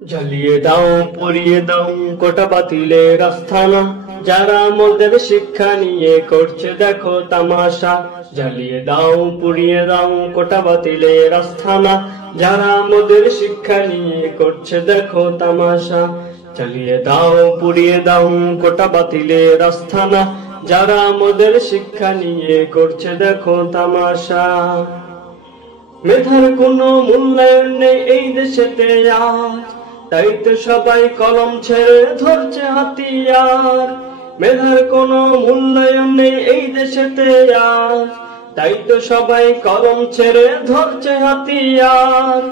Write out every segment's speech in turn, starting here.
জ্বালিয়ে দাও পুড়িয়ে দাও কোটা বাতিলের আস্থানা, যারা আমাদের শিক্ষা নিয়ে করছে দেখো তামাশা। জ্বালিয়ে দাও পুড়িয়ে দাও কোটা বাতিলের আস্থানা, যারা আমাদের শিক্ষা নিয়ে করছে দেখো তামাশা। জ্বালিয়ে দাও পুড়িয়ে দাও কোটা বাতিলের আস্থানা, যারা আমাদের শিক্ষা নিয়ে করছে দেখো তামাশা। মেধার কোনো মূল্যায়ন নেই এই দেশেতে আজ, তাই তো সবাই কলম ছেড়ে ধরছে হাতিয়ার। মেধার কোনো মূল্যায়ন নেই এই দেশেতে আজ, তাই তো সবাই কলম ছেড়ে ধরছে হাতিয়ার।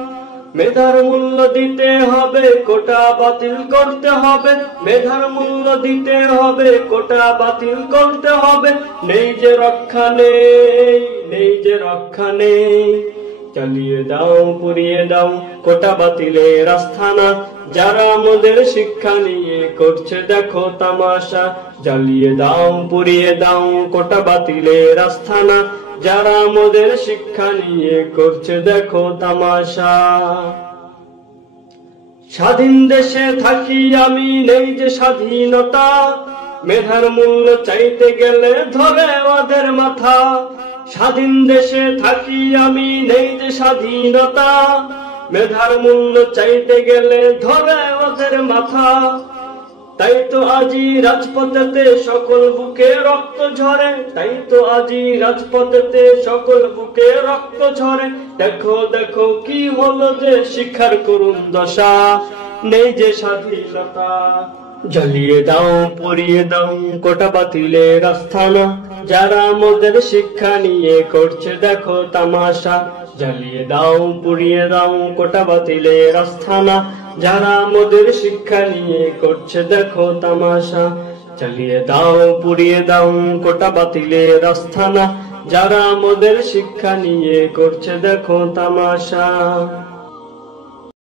মেধার মূল্য দিতে হবে, কোটা বাতিল করতে হবে। মেধার মূল্য দিতে হবে, কোটা বাতিল করতে হবে। নেই যে রক্ষা নেই, নেই যে রক্ষা নেই। জ্বালিয়ে দাও পুড়িয়ে দাও কোটা বাতিলের আস্থানা, যারা আমাদের শিক্ষা নিয়ে করছে দেখো তামাশা। জ্বালিয়ে দাও পুড়িয়ে দাও কোটা বাতিলের আস্থানা, যারা আমাদের শিক্ষা নিয়ে করছে দেখো তামাশা। স্বাধীন দেশে থাকি আমি, নেই যে স্বাধীনতা। মেধার মূল্য চাইতে গেলে ধরে ওদের মাথা। স্বাধীন দেশে থাকি আমি, নেই যে স্বাধীনতা। মেধার মূল্য চাইতে গেলে ধরে ওদের মাথা। তাই তো আজি রাজপথেতে সকল বুকে রক্ত ঝরে, তাই তো আজি রাজপথেতে সকল বুকে রক্ত ঝরে। দেখো দেখো কি হলো যে শিক্ষার করুণ দশা, নেই যে স্বাধীনতা। জ্বালিয়ে দাও পুড়িয়ে দাও কোটা বাতিলের আস্থানা, যারা আমাদের শিক্ষা নিয়ে করছে দেখো তামাশা। জ্বালিয়ে দাও পুড়িয়ে দাও কোটা বাতিলের আস্থানা, যারা আমাদের শিক্ষা নিয়ে করছে দেখো তামাশা। জ্বালিয়ে দাও পুড়িয়ে দাও কোটা বাতিলের আস্থানা, যারা আমাদের শিক্ষা নিয়ে করছে দেখো তামাশা।